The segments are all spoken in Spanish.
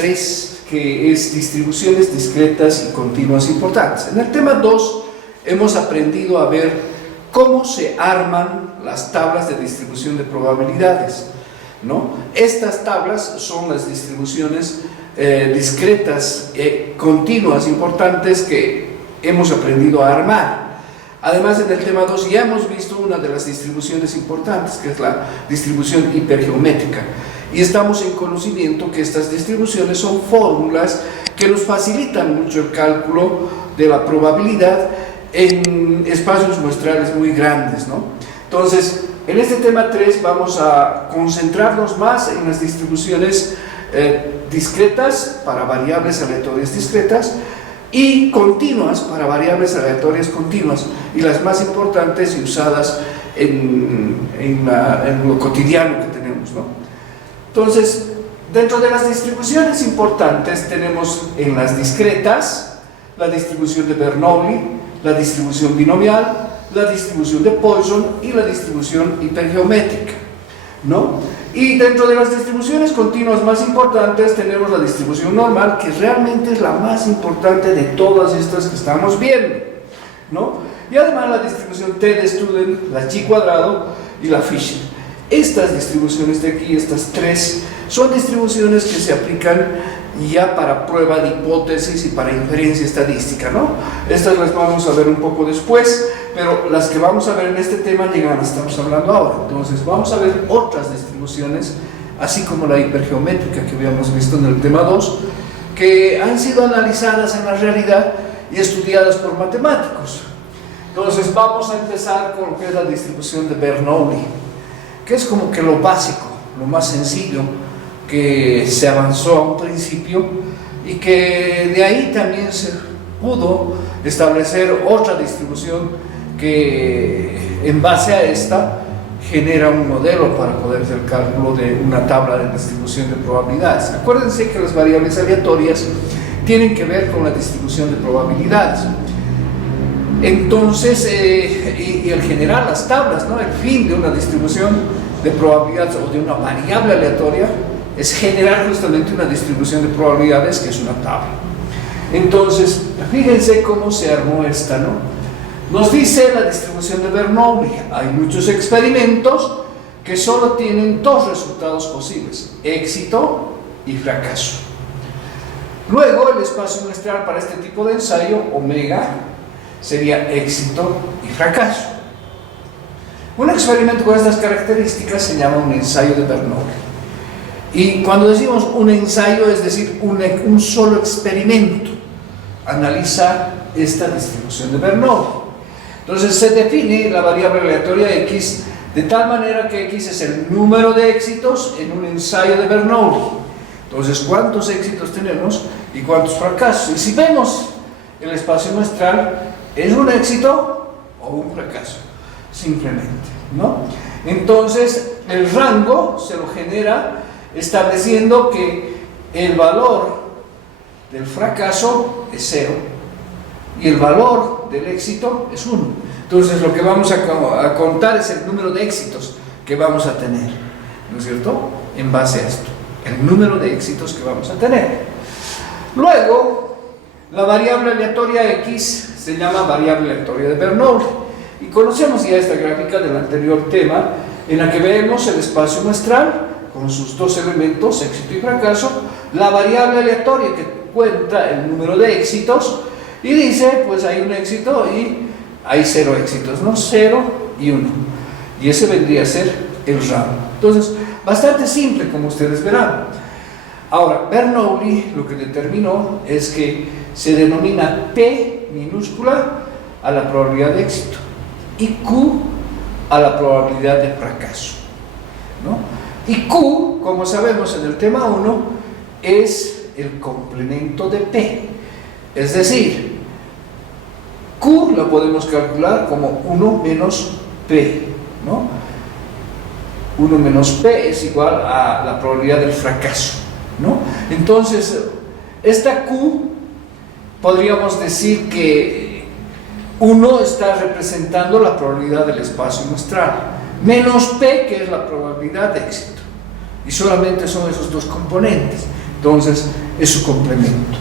3, que es distribuciones discretas y continuas importantes. En el tema 2 hemos aprendido a ver cómo se arman las tablas de distribución de probabilidades, ¿no? Estas tablas son las distribuciones discretas, continuas, importantes que hemos aprendido a armar. Además, en el tema 2 ya hemos visto una de las distribuciones importantes, que es la distribución hipergeométrica. Y estamos en conocimiento que estas distribuciones son fórmulas que nos facilitan mucho el cálculo de la probabilidad en espacios muestrales muy grandes, ¿no? Entonces, en este tema 3 vamos a concentrarnos más en las distribuciones discretas para variables aleatorias discretas y continuas para variables aleatorias continuas, y las más importantes y usadas en lo cotidiano que tenemos, ¿no? Entonces, dentro de las distribuciones importantes tenemos en las discretas la distribución de Bernoulli, la distribución binomial, la distribución de Poisson y la distribución hipergeométrica, ¿no? Y dentro de las distribuciones continuas más importantes tenemos la distribución normal, que realmente es la más importante de todas estas que estamos viendo, ¿no? Y además la distribución T de Student, la chi cuadrado y la Fisher. Estas distribuciones de aquí, estas 3, son distribuciones que se aplican ya para prueba de hipótesis y para inferencia estadística, ¿no? Estas las vamos a ver un poco después, pero las que vamos a ver en este tema llegan a las que estamos hablando ahora. Entonces vamos a ver otras distribuciones, así como la hipergeométrica que habíamos visto en el tema 2, que han sido analizadas en la realidad y estudiadas por matemáticos. Entonces vamos a empezar con lo que es la distribución de Bernoulli, que es como que lo básico, lo más sencillo que se avanzó a un principio, y que de ahí también se pudo establecer otra distribución que en base a esta genera un modelo para poder hacer el cálculo de una tabla de distribución de probabilidades. Acuérdense que las variables aleatorias tienen que ver con la distribución de probabilidades. Entonces, y el generar las tablas, ¿no? El fin de una distribución de probabilidades o de una variable aleatoria es generar justamente una distribución de probabilidades, que es una tabla. Entonces, fíjense cómo se armó esta, ¿no? Nos dice la distribución de Bernoulli. Hay muchos experimentos que solo tienen 2 resultados posibles: éxito y fracaso. Luego, el espacio muestral para este tipo de ensayo, omega, sería éxito y fracaso. Un experimento con estas características se llama un ensayo de Bernoulli. Y cuando decimos un ensayo, es decir, un solo experimento analiza esta distribución de Bernoulli. Entonces se define la variable aleatoria x de tal manera que x es el número de éxitos en un ensayo de Bernoulli. Entonces, ¿cuántos éxitos tenemos y cuántos fracasos? Y si vemos el espacio muestral, ¿es un éxito o un fracaso? Simplemente, ¿no? Entonces, el rango se lo genera estableciendo que el valor del fracaso es 0 y el valor del éxito es 1. Entonces, lo que vamos a contar es el número de éxitos que vamos a tener, ¿no es cierto? En base a esto, el número de éxitos que vamos a tener. Luego, la variable aleatoria x se llama variable aleatoria de Bernoulli, y conocemos ya esta gráfica del anterior tema, en la que vemos el espacio muestral con sus 2 elementos, éxito y fracaso, la variable aleatoria que cuenta el número de éxitos y dice, pues hay un éxito y hay 0 éxitos, ¿no? 0 y 1, y ese vendría a ser el rango. Entonces, bastante simple, como ustedes verán. Ahora, Bernoulli lo que determinó es que se denomina P minúscula a la probabilidad de éxito y Q a la probabilidad de fracaso, ¿no? Y Q, como sabemos en el tema 1, es el complemento de P. Es decir, Q lo podemos calcular como 1 menos P, ¿no? 1 menos P es igual a la probabilidad del fracaso, ¿no? Entonces, esta Q, podríamos decir que 1 está representando la probabilidad del espacio muestral, menos P, que es la probabilidad de éxito, y solamente son esos 2 componentes. Entonces, es su complemento.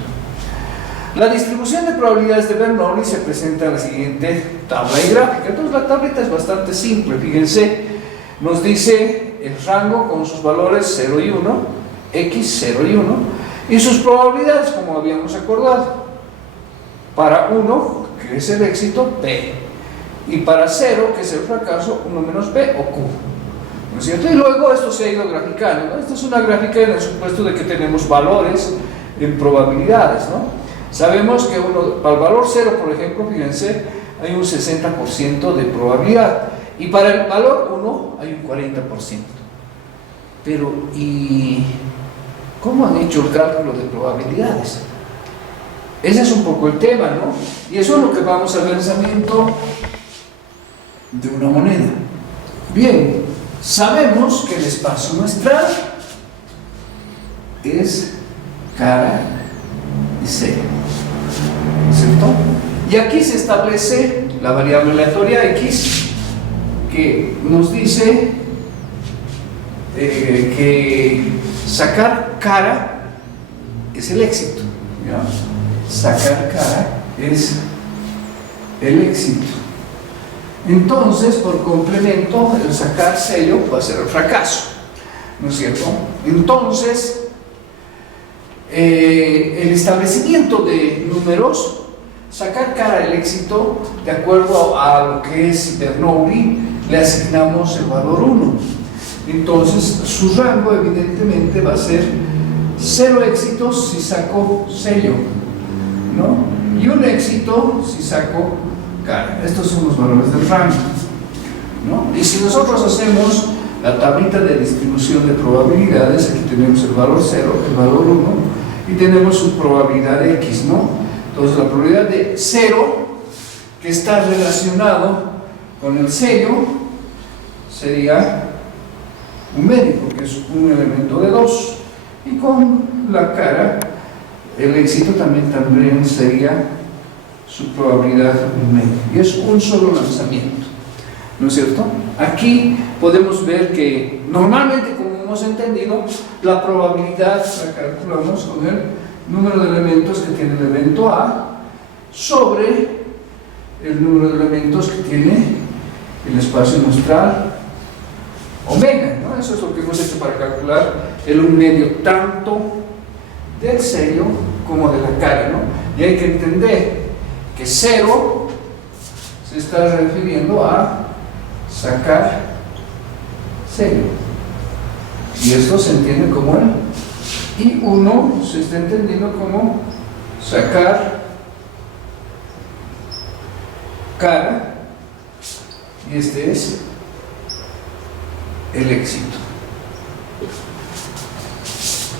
La distribución de probabilidades de Bernoulli se presenta en la siguiente tabla y gráfica. Entonces la tablita es bastante simple, fíjense, nos dice el rango con sus valores 0 y 1, X, 0 y 1, y sus probabilidades, como habíamos acordado. Para 1, que es el éxito, P, y para 0, que es el fracaso, 1 menos P o Q. ¿No es cierto? Y luego esto se ha ido graficando, ¿no? Esta es una gráfica en el supuesto de que tenemos valores en probabilidades, ¿no? Sabemos que para el valor 0, por ejemplo, fíjense, hay un 60% de probabilidad, y para el valor 1 hay un 40%. Pero, ¿y cómo han hecho el cálculo de probabilidades? Ese es un poco el tema, ¿no? Y eso es lo que vamos al lanzamiento de una moneda. Bien, sabemos que el espacio muestral es cara y cero, ¿cierto? Y aquí se establece la variable aleatoria X, que nos dice que sacar cara es el éxito, ¿ya? Sacar cara es el éxito. Entonces, por complemento, el sacar sello va a ser el fracaso, ¿no es cierto? Entonces, el establecimiento de números, sacar cara el éxito, de acuerdo a lo que es Bernoulli, le asignamos el valor 1. Entonces, su rango evidentemente va a ser 0 éxitos si saco sello, ¿no? Y un éxito si saco cara. Estos son los valores del rango, ¿no? Y si nosotros hacemos la tablita de distribución de probabilidades, aquí tenemos el valor 0, el valor 1, y tenemos su probabilidad X, ¿no? Entonces la probabilidad de 0, que está relacionado con el sello, sería un medio, porque es un elemento de 2, y con la cara, el éxito también sería su probabilidad un medio, y es un solo lanzamiento, ¿no es cierto? Aquí podemos ver que normalmente, como hemos entendido, la probabilidad la calculamos con el número de elementos que tiene el evento A sobre el número de elementos que tiene el espacio muestral omega, ¿no? Eso es lo que hemos hecho para calcular el un medio tanto del sello como de la cara, ¿no? Y hay que entender que 0 se está refiriendo a sacar sello, y esto se entiende como el, y 1 se está entendiendo como sacar cara, y este es el éxito,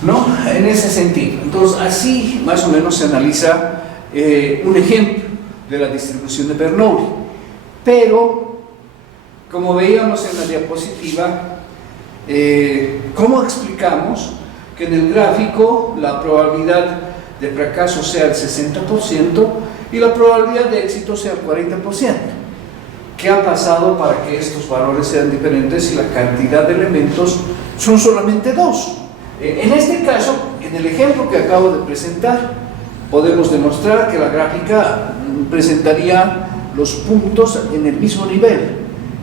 ¿no? En ese sentido. Entonces, así más o menos se analiza un ejemplo de la distribución de Bernoulli. Pero, como veíamos en la diapositiva, ¿cómo explicamos que en el gráfico la probabilidad de fracaso sea el 60% y la probabilidad de éxito sea el 40%? ¿Qué ha pasado para que estos valores sean diferentes y la cantidad de elementos son solamente 2? En este caso, en el ejemplo que acabo de presentar, podemos demostrar que la gráfica presentaría los puntos en el mismo nivel,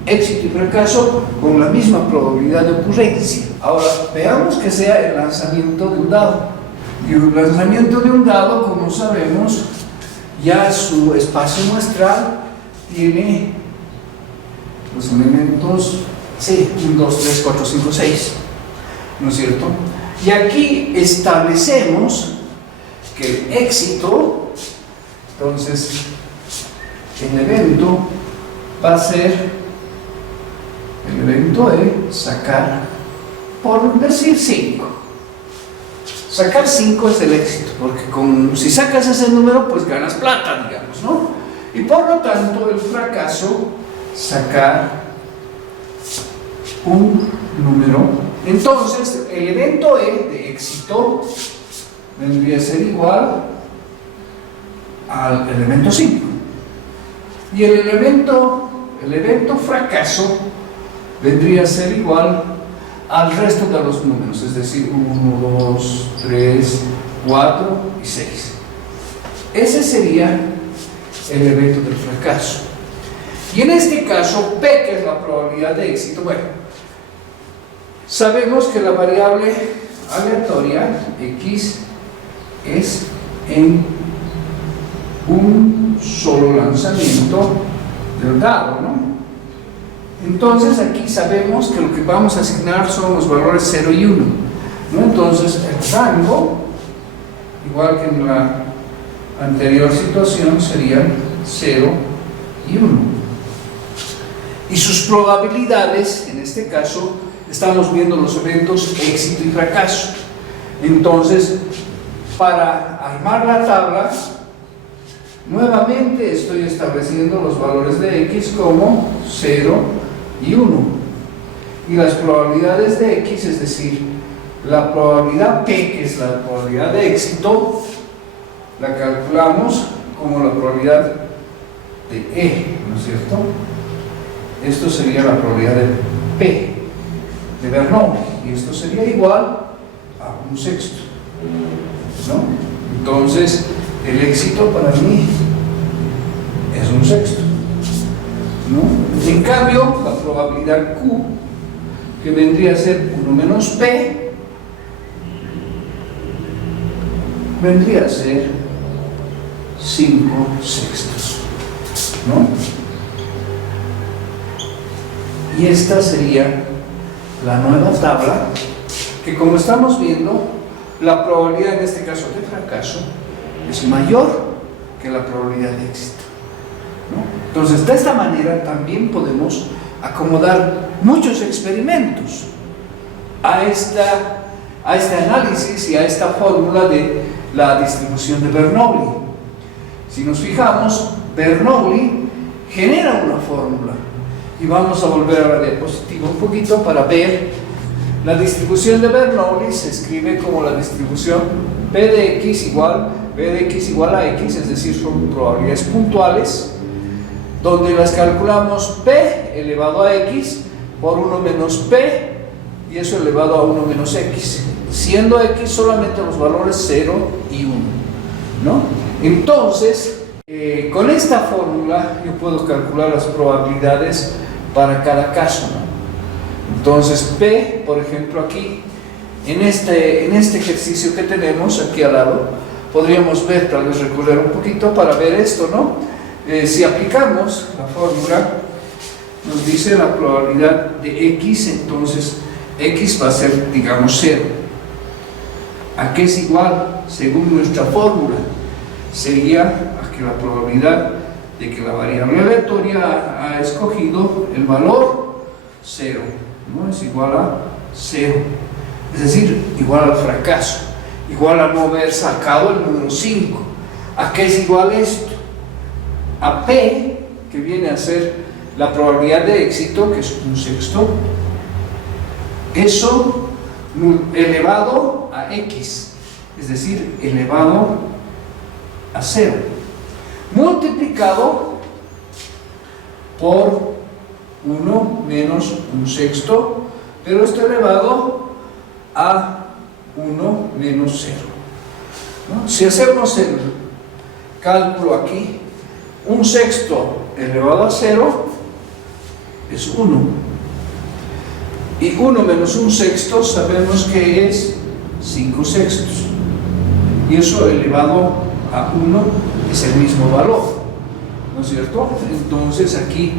éxito y fracaso, con la misma probabilidad de ocurrencia. Ahora, veamos que sea el lanzamiento de un dado. Y el lanzamiento de un dado, como sabemos, ya su espacio muestral tiene los elementos, sí, 1, 2, 3, 4, 5, 6, ¿no es cierto? Y aquí establecemos que el éxito, entonces, el evento va a ser el evento E, sacar, por decir 5. Sacar 5 es el éxito, porque si sacas ese número, pues ganas plata, digamos, ¿no? Y por lo tanto, el fracaso, sacar un número. Entonces, el evento E de éxito vendría a ser igual al elemento 5. Y el evento fracaso vendría a ser igual al resto de los números, es decir, 1, 2, 3, 4 y 6. Ese sería el evento del fracaso. Y en este caso, P, que es la probabilidad de éxito, bueno, sabemos que la variable aleatoria X es en un solo lanzamiento del dado, ¿no? Entonces aquí sabemos que lo que vamos a asignar son los valores 0 y 1, ¿no? Entonces el rango, igual que en la anterior situación, serían 0 y 1. Y sus probabilidades, en este caso, estamos viendo los eventos éxito y fracaso. Entonces, para armar la tabla, nuevamente estoy estableciendo los valores de X como 0 y 1. Y las probabilidades de X, es decir, la probabilidad P, que es la probabilidad de éxito, la calculamos como la probabilidad de E, ¿no es cierto? Esto sería la probabilidad de P, de Bernoulli, y esto sería igual a un sexto, ¿no? Entonces, el éxito para mí es un sexto, ¿no? En cambio, la probabilidad Q, que vendría a ser 1 menos P, vendría a ser 5 sextos, ¿no? Y esta sería la nueva tabla, que como estamos viendo, la probabilidad en este caso de fracaso es mayor que la probabilidad de éxito, ¿no? Entonces, de esta manera también podemos acomodar muchos experimentos a este análisis y a esta fórmula de la distribución de Bernoulli. Si nos fijamos, Bernoulli genera una fórmula, y vamos a volver a la diapositiva un poquito para ver. La distribución de Bernoulli se escribe como la distribución P de X igual B de X igual a X, es decir, son probabilidades puntuales, donde las calculamos P elevado a X por 1 menos P, y eso elevado a 1 menos X, siendo X solamente los valores 0 y 1, ¿no? Entonces, con esta fórmula yo puedo calcular las probabilidades para cada caso, ¿no? Entonces P, por ejemplo, aquí en este ejercicio que tenemos aquí al lado, podríamos ver, tal vez recorrer un poquito para ver esto, ¿no? Si aplicamos la fórmula, nos dice la probabilidad de X, entonces X va a ser, digamos, 0. ¿A qué es igual? Según nuestra fórmula, sería a que la probabilidad de que la variable aleatoria ha escogido el valor 0, ¿no? Es igual a 0, es decir, igual al fracaso, igual a no haber sacado el número 5. ¿A qué es igual esto? A P, que viene a ser la probabilidad de éxito, que es un sexto, eso elevado a X, es decir, elevado a 0, multiplicado por 1 menos un sexto, pero esto elevado a 1 menos 0, ¿no? Si hacemos el cálculo aquí, un sexto elevado a 0 es 1, y 1 menos un sexto sabemos que es 5 sextos, y eso elevado a 1 es el mismo valor, ¿no es cierto? Entonces aquí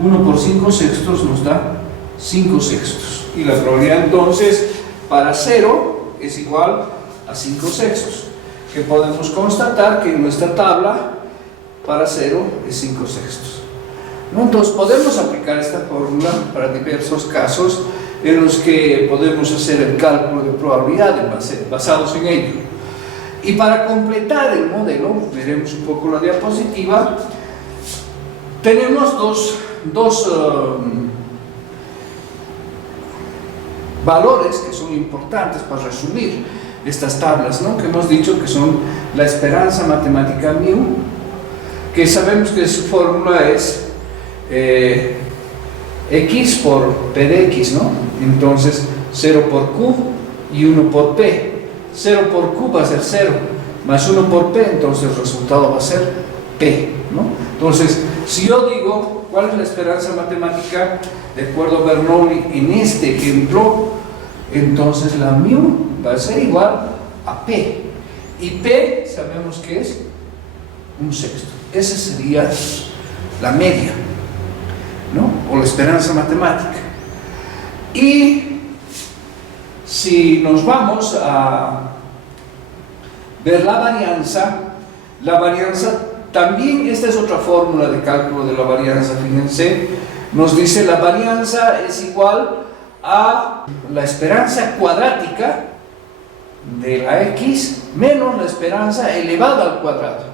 1 por 5 sextos nos da 5 sextos, y la probabilidad entonces para 0 es igual a 5 sextos, que podemos constatar que en nuestra tabla para 0 es 5 sextos, ¿no? Entonces podemos aplicar esta fórmula para diversos casos en los que podemos hacer el cálculo de probabilidad basados en ello. Y para completar el modelo, veremos un poco la diapositiva, tenemos dos valores que son importantes para resumir estas tablas, ¿no? Que hemos dicho que son la esperanza matemática μ, que sabemos que su fórmula es X por P de X, ¿no? Entonces 0 por Q y 1 por P. 0 por Q va a ser 0, más 1 por P, entonces el resultado va a ser P, ¿no? Entonces, si yo digo cuál es la esperanza matemática de acuerdo a Bernoulli en este ejemplo, entonces la mu va a ser igual a P, y P sabemos que es 1/6. Esa sería la media, ¿no? O la esperanza matemática. Y si nos vamos a ver la varianza también, esta es otra fórmula de cálculo de la varianza, fíjense, nos dice la varianza es igual a la esperanza cuadrática de la X menos la esperanza elevada al cuadrado,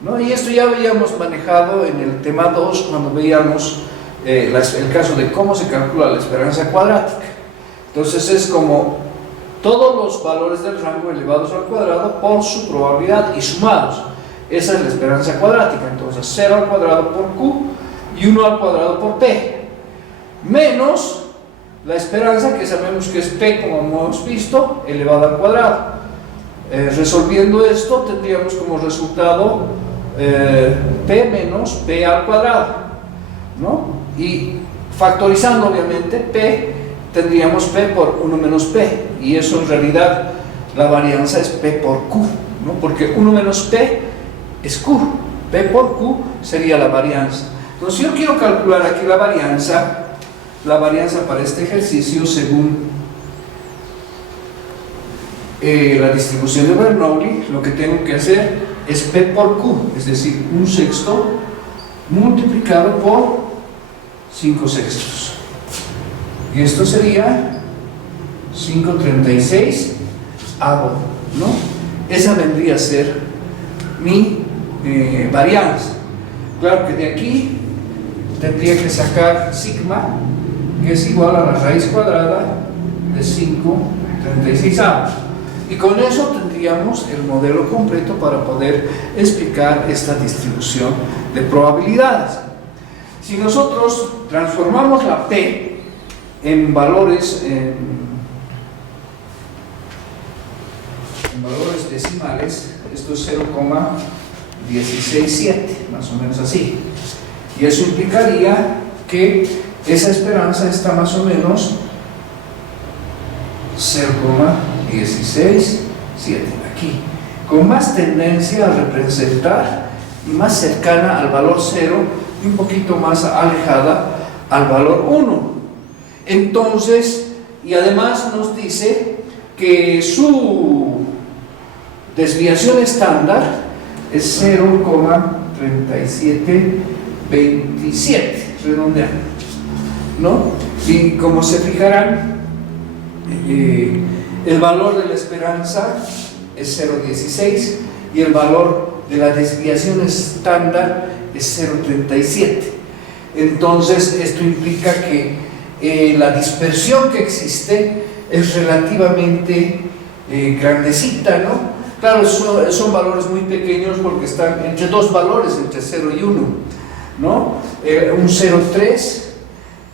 ¿no? Y esto ya habíamos manejado en el tema 2 cuando veíamos el caso de cómo se calcula la esperanza cuadrática. Entonces es como todos los valores del rango elevados al cuadrado por su probabilidad y sumados. Esa es la esperanza cuadrática. Entonces 0 al cuadrado por Q y 1 al cuadrado por P, menos la esperanza que sabemos que es P, como hemos visto, elevada al cuadrado. Resolviendo esto tendríamos como resultado P menos P al cuadrado, ¿no? Y factorizando obviamente P, tendríamos P por 1 menos P, y eso en realidad la varianza es P por Q, ¿no? Porque 1 menos P es Q, P por Q sería la varianza. Entonces yo quiero calcular aquí la varianza para este ejercicio según la distribución de Bernoulli. Lo que tengo que hacer es P por Q, es decir, 1/6 multiplicado por 5/6, y esto sería 5/36 hago, ¿no? Esa vendría a ser mi varianza. Claro que de aquí tendría que sacar sigma, que es igual a la raíz cuadrada de 5/36 avos, y con eso tendríamos el modelo completo para poder explicar esta distribución de probabilidades. Si nosotros transformamos la P en valores decimales, esto es 0,167, más o menos así, y eso implicaría que esa esperanza está más o menos 0,167 aquí, con más tendencia a representar y más cercana al valor 0 y un poquito más alejada al valor 1. Entonces, y además nos dice que su desviación estándar es 0,3727, redondeando, ¿no? Y como se fijarán, el valor de la esperanza es 0,16 y el valor de la desviación estándar es 0,37. Entonces esto implica que la dispersión que existe es relativamente grandecita, ¿no? Claro, son valores muy pequeños porque están entre dos valores, entre 0 y 1, ¿no? Un 0,3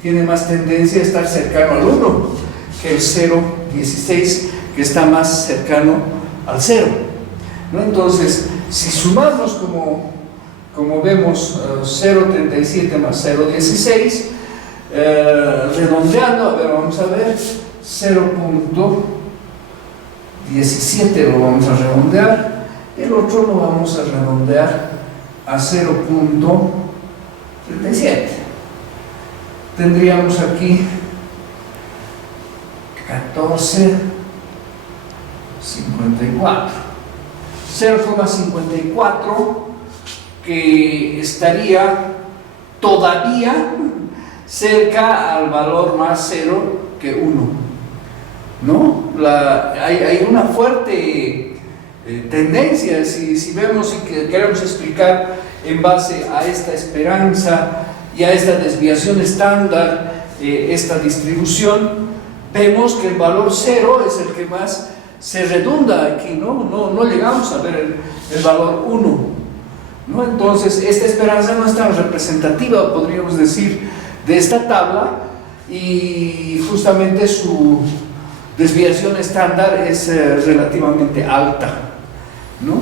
tiene más tendencia a estar cercano al 1 que el 0,16, que está más cercano al 0, ¿no? Entonces, si sumamos como vemos 0,37 más 0,16, redondeando, a ver, vamos a ver, 0,17 lo vamos a redondear, el otro lo vamos a redondear a 0,37. Tendríamos aquí 14,54, 0,54, que estaría todavía cerca al valor más 0 que 1, ¿no? Hay una fuerte tendencia, si vemos y queremos explicar en base a esta esperanza y a esta desviación estándar, esta distribución, vemos que el valor 0 es el que más se redunda aquí, no llegamos a ver el valor 1, ¿no? Entonces esta esperanza no es tan representativa, podríamos decir, de esta tabla, y justamente su desviación estándar es relativamente alta, ¿no?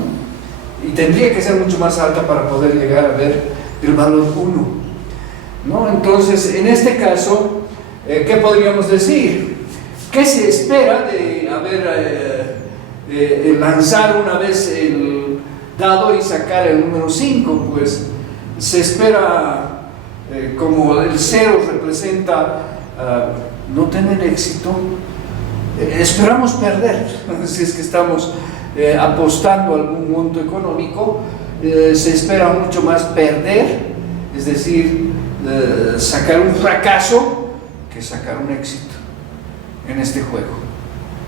Y tendría que ser mucho más alta para poder llegar a ver el valor 1, ¿no? Entonces, en este caso, ¿qué podríamos decir? ¿Qué se espera de lanzar una vez el dado y sacar el número 5? Pues se espera, como el 0 representa no tener éxito, esperamos perder. Si es que estamos apostando a algún monto económico, se espera mucho más perder, es decir, sacar un fracaso que sacar un éxito en este juego,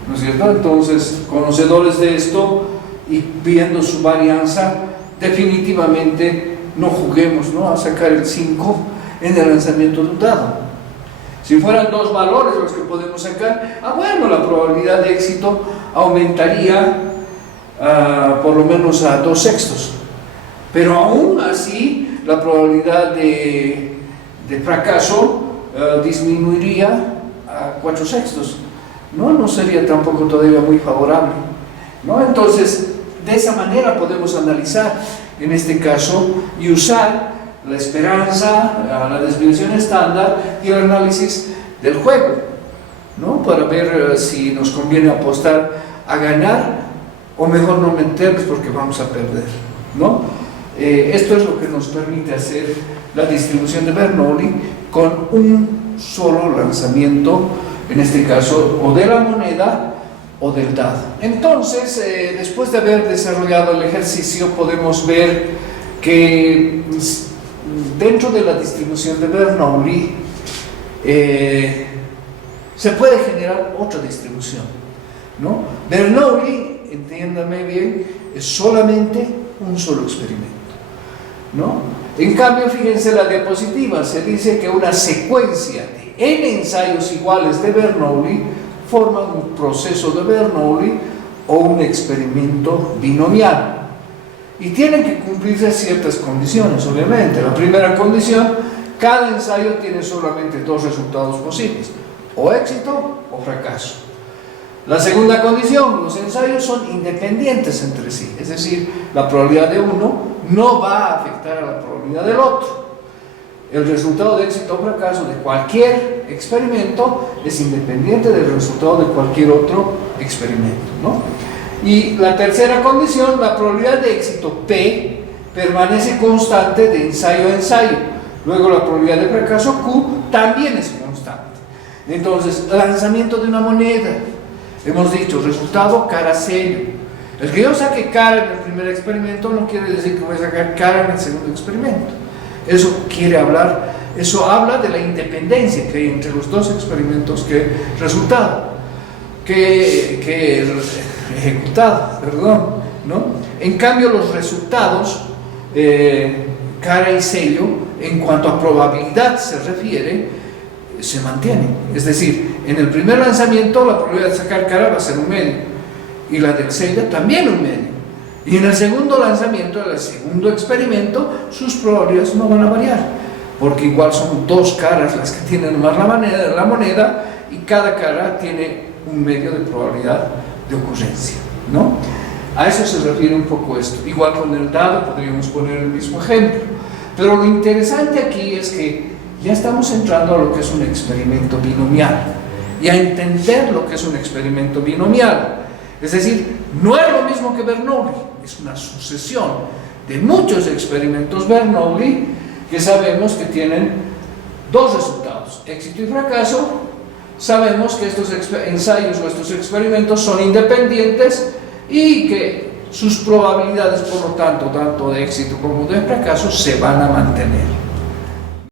¿no es cierto? Entonces, conocedores de esto y viendo su varianza, definitivamente no juguemos, ¿no?, a sacar el 5 en el lanzamiento de un dado. Si fueran 2 valores los que podemos sacar, bueno, la probabilidad de éxito aumentaría por lo menos a 2/6, pero aún así la probabilidad de fracaso disminuiría a 4/6, ¿no? No sería tampoco todavía muy favorable, ¿no? Entonces, de esa manera podemos analizar en este caso y usar la esperanza, la desviación estándar y el análisis del juego, ¿no?, para ver si nos conviene apostar a ganar o mejor no meternos porque vamos a perder, ¿no? Esto es lo que nos permite hacer la distribución de Bernoulli con un solo lanzamiento, en este caso o de la moneda o del dado. Entonces, después de haber desarrollado el ejercicio, podemos ver que dentro de la distribución de Bernoulli se puede generar otra distribución, ¿no? Bernoulli, entiéndame bien, es solamente un solo experimento, ¿no? En cambio, fíjense la diapositiva, se dice que una secuencia de n ensayos iguales de Bernoulli forman un proceso de Bernoulli o un experimento binomial. Y tienen que cumplirse ciertas condiciones, obviamente. La primera condición, cada ensayo tiene solamente 2 resultados posibles, o éxito o fracaso. La segunda condición, los ensayos son independientes entre sí, es decir, la probabilidad de uno no va a afectar a la probabilidad del otro. El resultado de éxito o fracaso de cualquier experimento es independiente del resultado de cualquier otro experimento, ¿no? Y la tercera condición, la probabilidad de éxito P permanece constante de ensayo a ensayo. Luego la probabilidad de fracaso Q también es constante. Entonces, lanzamiento de una moneda, hemos dicho, resultado cara-sello. El que yo saque cara en el primer experimento no quiere decir que voy a sacar cara en el segundo experimento. Eso habla de la independencia que hay entre los 2 experimentos que ejecutado, perdón, ¿no? En cambio, los resultados cara y sello, en cuanto a probabilidad se refiere, se mantienen. Es decir, en el primer lanzamiento la probabilidad de sacar cara va a ser 1/2 y la del sello también 1/2. Y en el segundo lanzamiento, en el segundo experimento, sus probabilidades no van a variar, porque igual son 2 caras las que tienen más la moneda y cada cara tiene 1/2 de probabilidad de ocurrencia, ¿no? A eso se refiere un poco esto. Igual con el dado podríamos poner el mismo ejemplo, pero lo interesante aquí es que ya estamos entrando a lo que es un experimento binomial y a entender lo que es un experimento binomial. Es decir, no es lo mismo que Bernoulli, es una sucesión de muchos experimentos Bernoulli que sabemos que tienen 2 resultados, éxito y fracaso. Sabemos que estos ensayos o estos experimentos son independientes y que sus probabilidades, por lo tanto, tanto de éxito como de fracaso, se van a mantener.